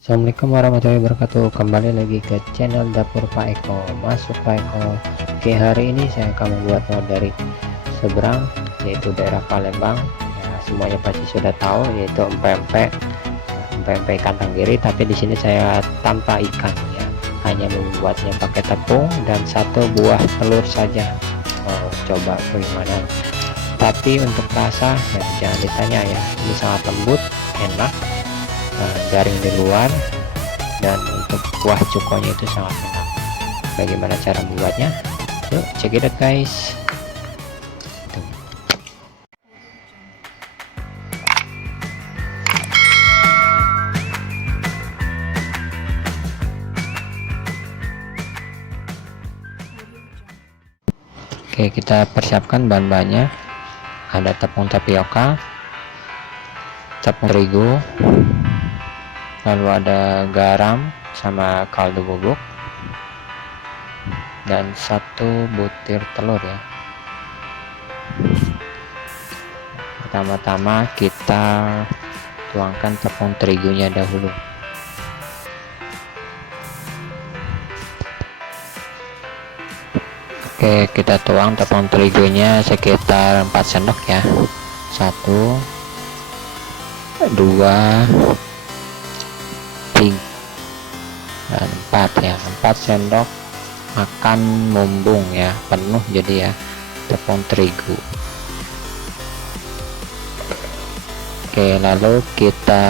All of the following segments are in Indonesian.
Assalamualaikum warahmatullahi wabarakatuh. Kembali lagi ke channel dapur Pak Eko. Masuk Pak Eko. Oke, hari ini saya akan membuat menu dari seberang, yaitu daerah Palembang ya. Semuanya pasti sudah tahu, yaitu empek ikan tenggiri, tapi di sini saya tanpa ikan ya, hanya membuatnya pakai tepung dan satu buah telur saja. Coba bagaimana, tapi untuk rasa ya, jangan ditanya ya, ini sangat lembut, enak, garing di luar, dan untuk kuah cukonya itu sangat enak. Bagaimana cara membuatnya? Yuk check it out guys. Tuh. Oke, kita persiapkan bahan-bahannya. Ada tepung tapioka, tepung terigu, lalu ada garam sama kaldu bubuk, dan satu butir telur ya. Pertama-tama kita tuangkan tepung terigunya dahulu. Oke, kita tuang tepung terigunya sekitar 4 sendok ya. 1 2 3 dan 4 ya. 4 sendok makan mumbung ya, penuh jadi ya, tepung terigu. Oke, lalu kita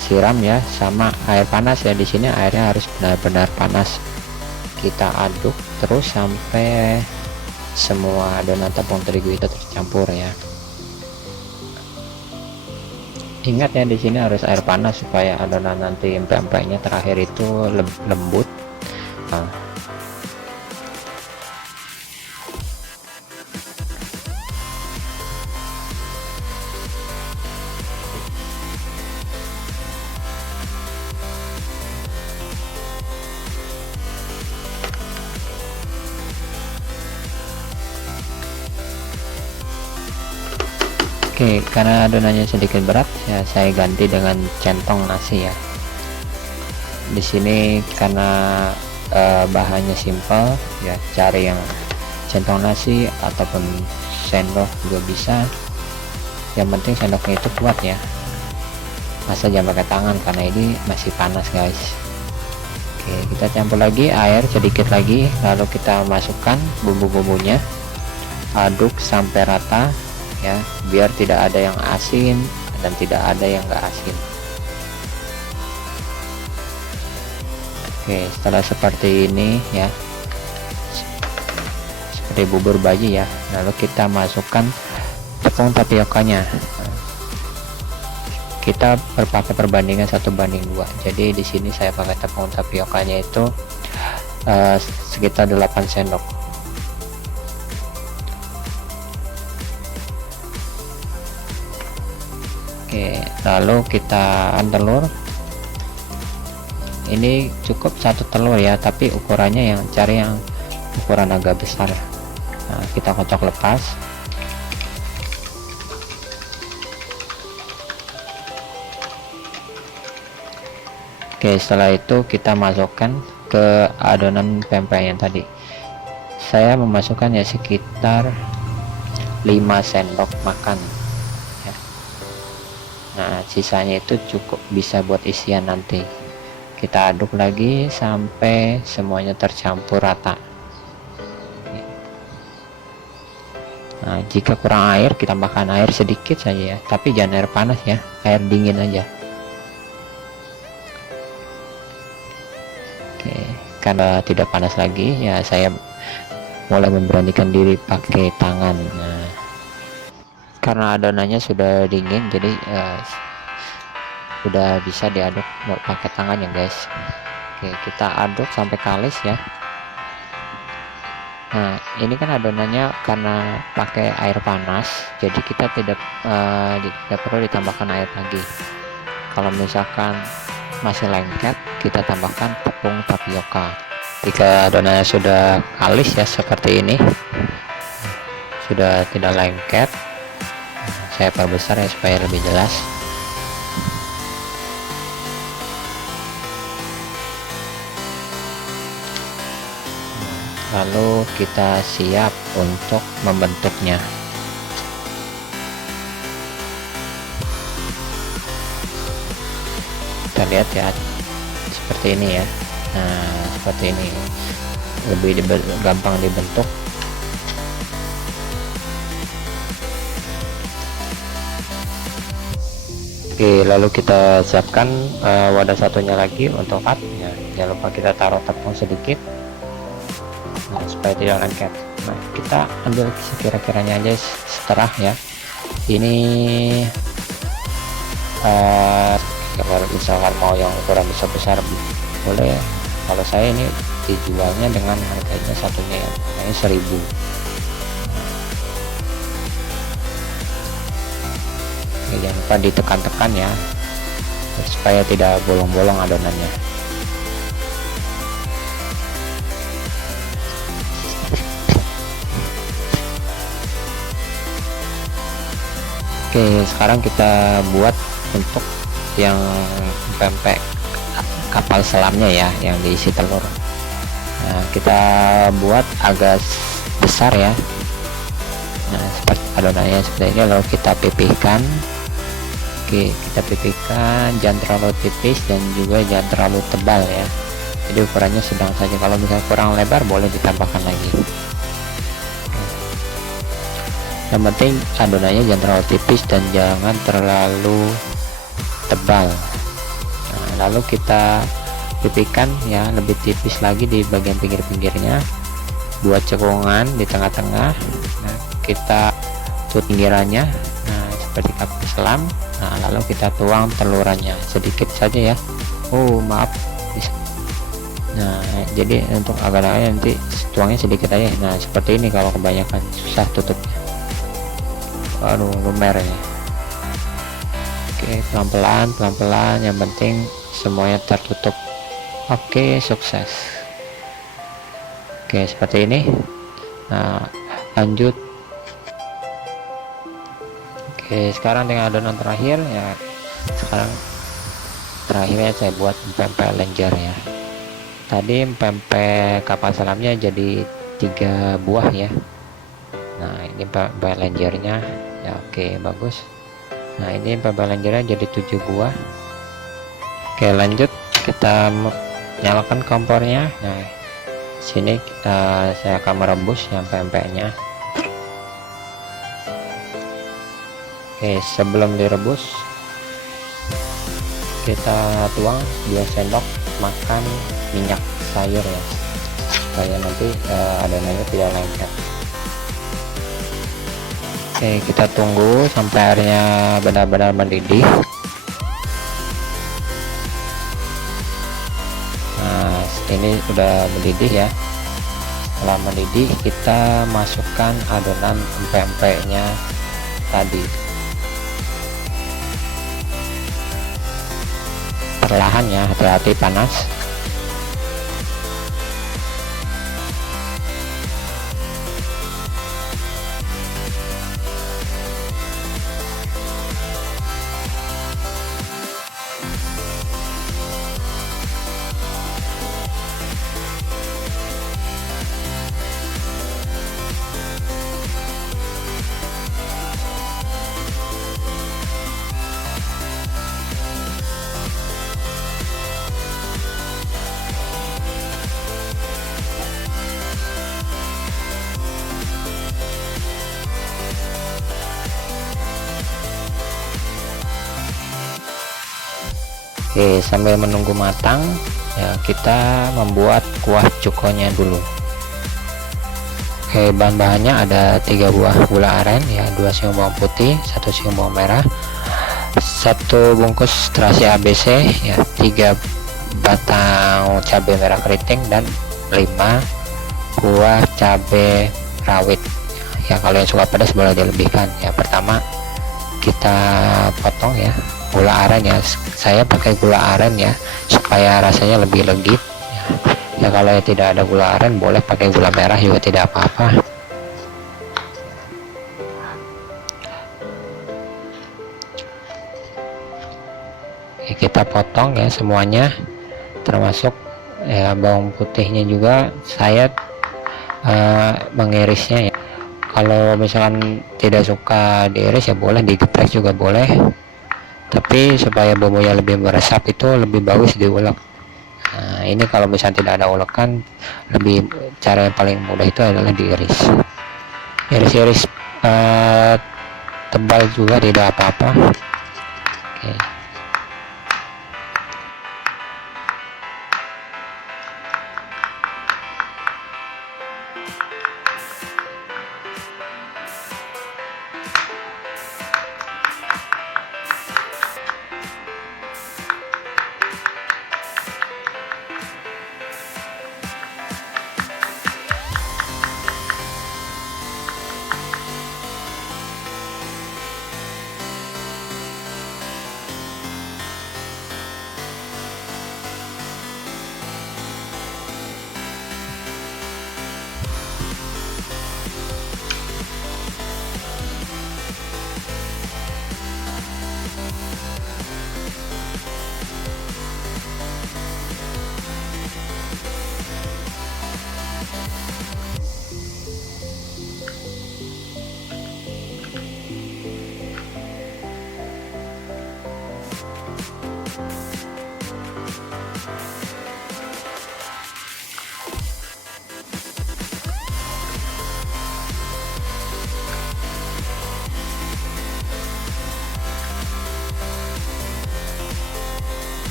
siram ya sama air panas ya. Di sini airnya harus benar-benar panas. Kita aduk terus sampai semua adonan tepung terigu itu tercampur ya. Ingat ya, di sini harus air panas supaya adonan nanti empek-empeknya terakhir itu lembut. Nah, oke, karena adonannya sedikit berat ya, saya ganti dengan centong nasi ya. Di sini karena bahannya simpel ya, cari yang centong nasi ataupun sendok juga bisa. Yang penting sendoknya itu kuat ya, masa jangan pakai tangan karena ini masih panas guys. Oke, kita campur lagi air sedikit lagi, lalu kita masukkan bumbu-bumbunya, aduk sampai rata ya, biar tidak ada yang asin dan tidak ada yang enggak asin. Oke, setelah seperti ini ya, seperti bubur bayi ya, lalu kita masukkan tepung tapiokanya. Kita berpakai perbandingan 1:2. Jadi di sini saya pakai tepung tapiokanya itu sekitar 8 sendok. Oke, lalu kita telur. Ini cukup satu telur ya, tapi ukurannya yang cari yang ukuran agak besar. Nah, kita kocok lepas. Oke, setelah itu kita masukkan ke adonan pempek yang tadi. Saya memasukkan ya sekitar 5 sendok makan. Nah, sisanya itu cukup bisa buat isian nanti. Kita aduk lagi sampai semuanya tercampur rata. Nah, jika kurang air, kita tambahkan air sedikit saja ya, tapi jangan air panas ya, air dingin aja. Oke, karena tidak panas lagi ya, saya mulai memberanikan diri pakai tangan. Nah, karena adonannya sudah dingin, jadi sudah bisa diaduk pakai tangan ya guys. Oke, kita aduk sampai kalis ya. Nah, ini kan adonannya karena pakai air panas, jadi kita tidak perlu ditambahkan air lagi. Kalau misalkan masih lengket, kita tambahkan tepung tapioka. Jika adonannya sudah kalis ya seperti ini, sudah tidak lengket, saya perbesar ya supaya lebih jelas. lalu kita siap untuk membentuknya. Kita lihat ya, seperti ini ya. Nah, seperti ini lebih gampang dibentuk. Oke, lalu kita siapkan wadah satunya lagi untuk cut ya. Jangan lupa kita taruh tepung sedikit, nah, supaya tidak lengket. Nah, kita ambil sekira-kiranya aja setengah ya. Ini kalau misalkan mau yang ukuran besar boleh. Kalau saya ini dijualnya dengan harganya satunya ya, namanya 1000. Jangan lupa ditekan-tekan ya, supaya tidak bolong-bolong adonannya. Oke, sekarang kita buat untuk yang pempek kapal selamnya ya, yang diisi telur. Nah, kita buat agak besar ya. Nah, seperti adonannya seperti ini, lalu kita pipihkan. Oke, kita pipihkan, jangan terlalu tipis dan juga jangan terlalu tebal ya. Jadi ukurannya sedang saja. Kalau misalnya kurang lebar boleh ditambahkan lagi. Yang penting adonannya jangan terlalu tipis dan jangan terlalu tebal. Nah, lalu kita pipihkan ya, lebih tipis lagi di bagian pinggir-pinggirnya, buat cekungan di tengah-tengah. Nah, kita tutup pinggirannya, nah seperti kapal selam. Nah, lalu kita tuang telurannya sedikit saja ya. Oh maaf, nah jadi untuk agak-agak nanti tuangnya sedikit aja. Nah, seperti ini. Kalau kebanyakan susah tutupnya, aduh lumer ya. Oke, pelan-pelan, yang penting semuanya tertutup. Oke, sukses. Oke, seperti ini. Nah, lanjut. Oke, sekarang dengan adonan terakhir ya. Sekarang terakhirnya saya buat pempek lenjer ya. Tadi pempek kapal selamnya jadi 3 buah ya. Nah, ini pempek lenjernya ya. Oke, bagus. Nah, ini pempek lenjernya jadi 7 buah. Oke, lanjut, kita nyalakan kompornya. Nah, sini saya akan merebus yang pempeknya. Oke, sebelum direbus kita tuang 2 sendok makan minyak sayur ya, supaya nanti adonannya tidak lengket. Oke, kita tunggu sampai airnya benar-benar mendidih. Nah, ini udah mendidih ya. Setelah mendidih, kita masukkan adonan pempeknya tadi. Perlahan ya, hati-hati panas. Oke, sambil menunggu matang ya, kita membuat kuah cukonya dulu. Oke, bahan-bahannya ada 3 buah gula aren ya, 2 siung bawang putih, 1 siung bawang merah, 1 bungkus terasi ABC ya, 3 batang cabai merah keriting, dan 5 buah cabai rawit ya. Kalau yang suka pedas boleh dilebihkan ya. Pertama kita potong ya gula aren ya, saya pakai gula aren ya supaya rasanya lebih legit ya. Kalau tidak ada gula aren boleh pakai gula merah juga tidak apa-apa. Kita potong ya semuanya, termasuk ya bawang putihnya juga saya mengirisnya ya. Kalau misalkan tidak suka diiris ya boleh digeprek juga boleh, tapi supaya bumbunya lebih meresap itu lebih bagus diulek. Nah ini kalau misalnya tidak ada ulekan, lebih cara yang paling mudah itu adalah diiris. Iris-iris tebal juga tidak apa-apa. Oke.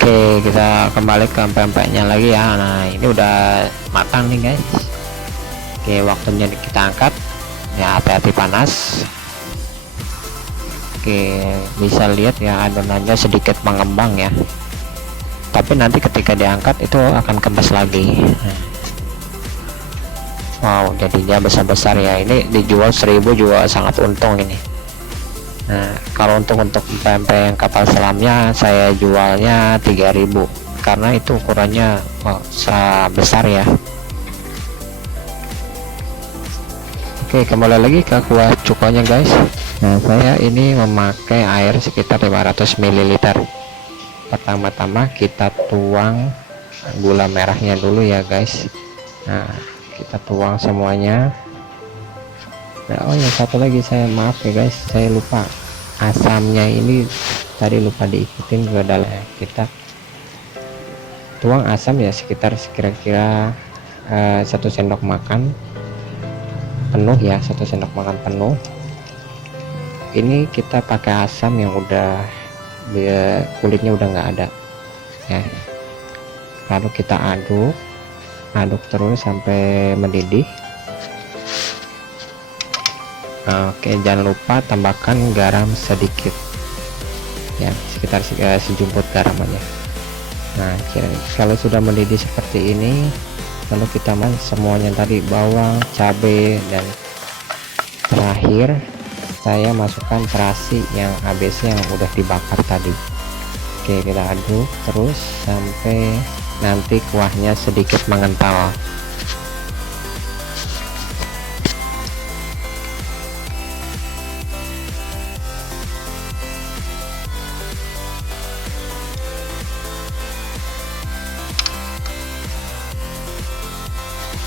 Oke, kita kembali ke pempeknya lagi ya. Nah ini udah matang nih guys. Oke, waktunya kita angkat ya, hati-hati panas. Oke, bisa lihat ya adonannya sedikit mengembang ya, tapi nanti ketika diangkat itu akan kempes lagi. Wow, jadinya besar-besar ya. Ini dijual 1000 juga sangat untung ini. Nah kalau untuk pempek yang kapal selamnya saya jualnya 3000 karena itu ukurannya besar ya. Oke, kembali lagi ke kuah cukonya guys. Nah saya ini memakai air sekitar 500 ml. Pertama-tama kita tuang gula merahnya dulu ya guys. Nah kita tuang semuanya. Nah, oh ya satu lagi, saya maaf ya guys, saya lupa, asamnya ini tadi lupa diikutin ke dalam. Kita tuang asam ya sekitar kira-kira 1 sendok makan penuh ya, 1 sendok makan penuh. Ini kita pakai asam yang udah kulitnya udah nggak ada ya. Lalu kita aduk terus sampai mendidih. Oke, jangan lupa tambahkan garam sedikit ya, sekitar sejumput garam aja. Nah kalau sudah mendidih seperti ini, lalu kita semuanya tadi, bawang, cabai, dan terakhir saya masukkan terasi yang ABC yang udah dibakar tadi. Oke, kita aduk terus sampai nanti kuahnya sedikit mengental.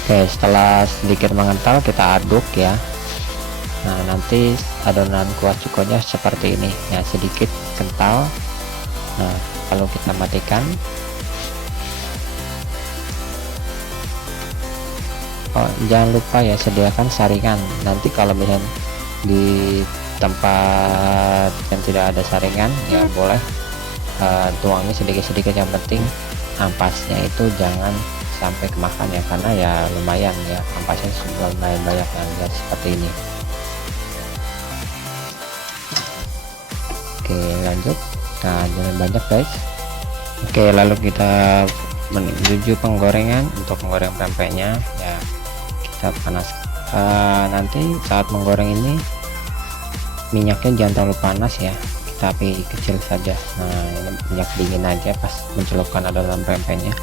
Oke, setelah sedikit mengental kita aduk ya. Nah nanti adonan kuah cukonya seperti ini ya, sedikit kental. Nah kalau kita matikan, jangan lupa ya sediakan saringan. Nanti kalau misalnya di tempat yang tidak ada saringan ya boleh tuangnya sedikit-sedikit, yang penting ampasnya itu jangan sampai kemakan ya, karena ya lumayan ya ampasnya sudah lumayan banyak ya, seperti ini. Oke, lanjut. Nah, jangan banyak guys. Oke, lalu kita menuju penggorengan. Untuk menggoreng pempeknya ya kita panas. Nanti saat menggoreng ini minyaknya jangan terlalu panas ya, kita api kecil saja. Nah, ini minyak dingin aja pas mencelupkan adonan pempeknya,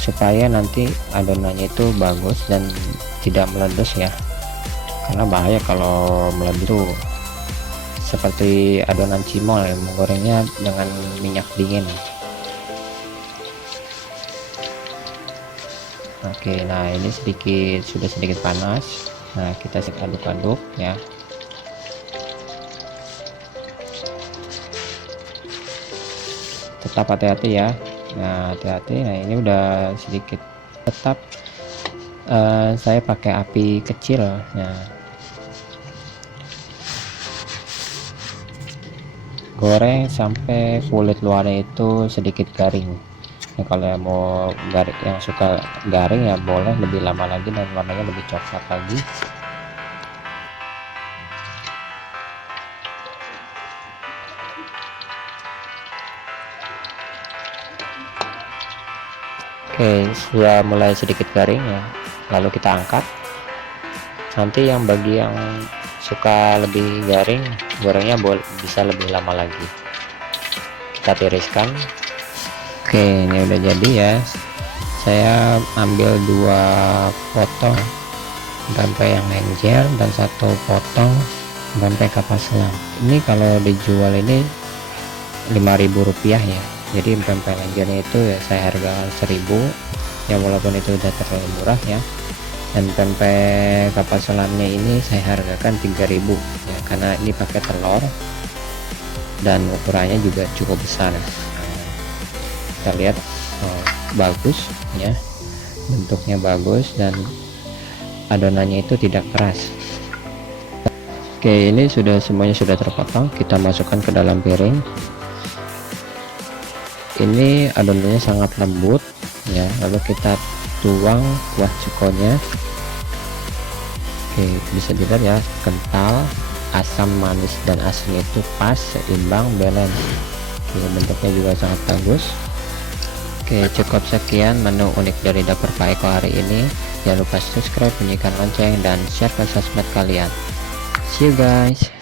supaya nanti adonannya itu bagus dan tidak meledos ya, karena bahaya kalau meledos seperti adonan cimol ya, menggorengnya dengan minyak dingin. Oke, nah ini sudah sedikit panas. Nah, kita aduk-aduk ya. Tetap hati-hati ya. Nah, hati-hati. Nah, ini udah sedikit. Tetap saya pakai api kecil. Nah, goreng sampai kulit luarnya itu sedikit garing. Nah, kalau yang mau garing, yang suka garing ya boleh lebih lama lagi dan warnanya lebih coklat lagi. Oke, sudah mulai sedikit garing ya, lalu kita angkat. Nanti yang bagi yang suka lebih garing, gorengnya bisa lebih lama lagi. Kita tiriskan. Oke, ini udah jadi ya. Saya ambil 2 potong pempek yang encer dan 1 potong pempek kapal selam. Ini kalau dijual ini Rp5.000 ya. Jadi pempek lenjernya itu ya saya harga 1.000 ya, walaupun itu udah terlalu murah ya. Dan pempek kapal selamnya ini saya hargakan 3.000 ya, karena ini pakai telur dan ukurannya juga cukup besar. Nah, kita lihat bagus ya, bentuknya bagus dan adonannya itu tidak keras. Oke, ini semuanya sudah terpotong, kita masukkan ke dalam piring. Ini adonannya sangat lembut ya, lalu kita tuang kuah cukonya. Oke, bisa dilihat ya, kental, asam, manis dan asin itu pas, seimbang, balance. Oke, bentuknya juga sangat bagus. Oke, cukup sekian menu unik dari dapur Pak Eko hari ini. Jangan lupa subscribe, bunyikan lonceng dan share ke sosmed kalian. See you guys.